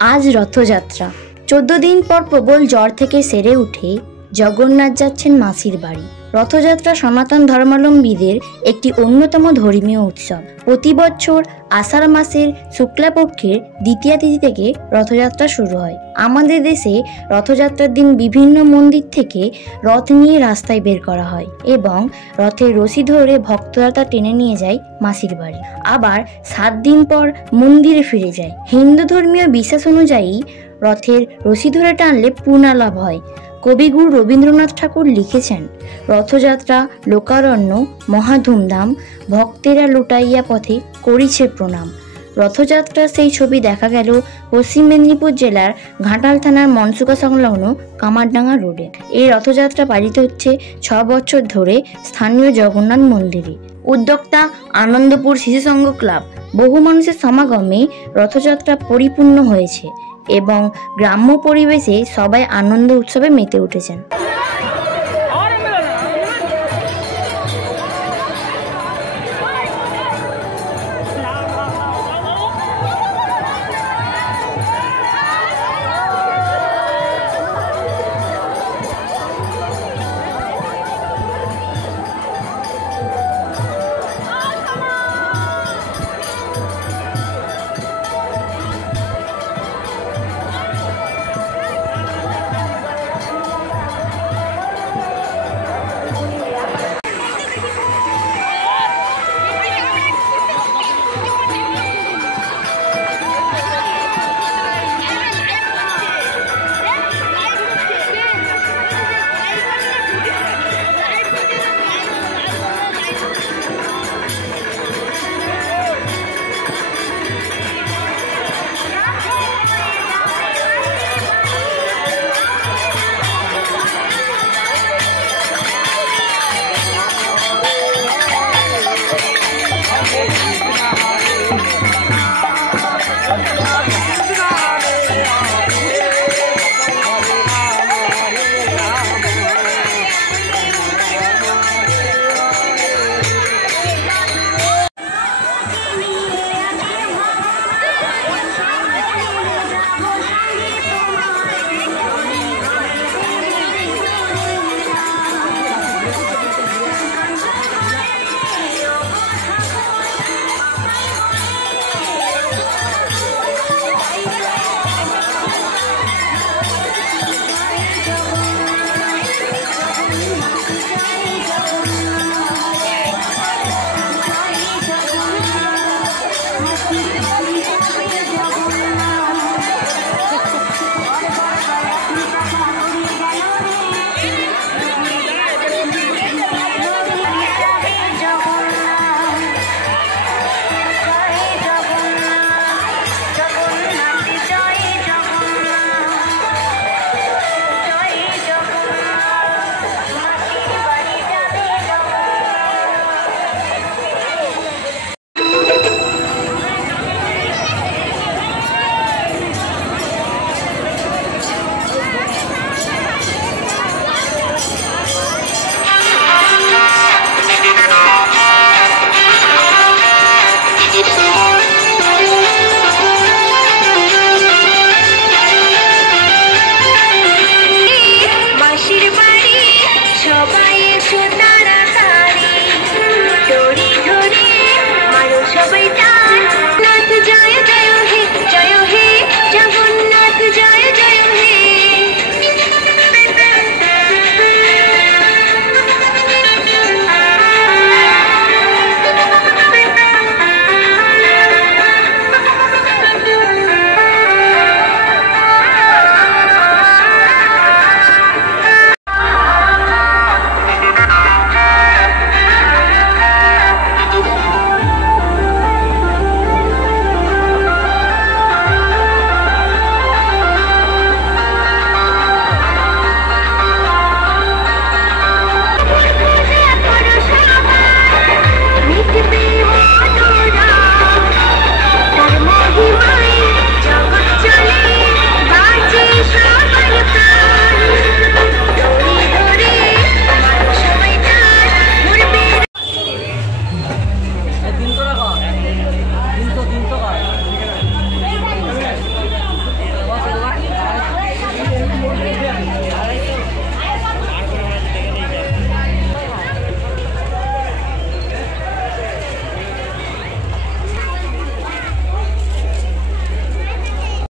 আজ রথযাত্রা। 14 দিন পর প্রবল জ্বর থেকে সেরে উঠে জগন্নাথ যাচ্ছেন মাসির বাড়ি। রথযাত্রা সনাতন ধর্মাবলম্বীদের একটি অন্যতম ধর্মীয় উৎসব। প্রতি বছর আষাঢ় মাসের শুক্লাপক্ষের দ্বিতীয়া তিথি থেকে রথযাত্রা শুরু হয়। আমাদের দেশে রথযাত্রার দিন বিভিন্ন মন্দির থেকে রথ নিয়ে রাস্তায় বের করা হয় এবং রথের রশি ধরে ভক্তরা তা টেনে নিয়ে যায় মাসির বাড়ি। আবার 7 দিন পর মন্দিরে ফিরে যায়। হিন্দু ধর্মীয় বিশ্বাস অনুযায়ী রথের রশি ধরে টানলে পুণ্যলাভ হয়। কবিগুরু রবীন্দ্রনাথ ঠাকুর লিখেছেন, রথযাত্রা লোকারণ্য মহা ধুমধাম, ভক্তেরা লুটাইয়া পথে করিছে প্রণাম। রথযাত্রার সেই ছবি দেখা গেল পশ্চিম মেদিনীপুর জেলার ঘাটাল থানার মনসুকা সংলগ্ন কামারডাঙ্গা রোডে। এই রথযাত্রা পালিত হচ্ছে 6 বছর ধরে স্থানীয় জগন্নাথ মন্দিরে। উদ্যোক্তা আনন্দপুর শিশু সংঘ ক্লাব। বহু মানুষের সমাগমে রথযাত্রা পরিপূর্ণ হয়েছে এবং গ্রাম্য পরিবেশে সবাই আনন্দ উৎসবে মেতে উঠেছেন।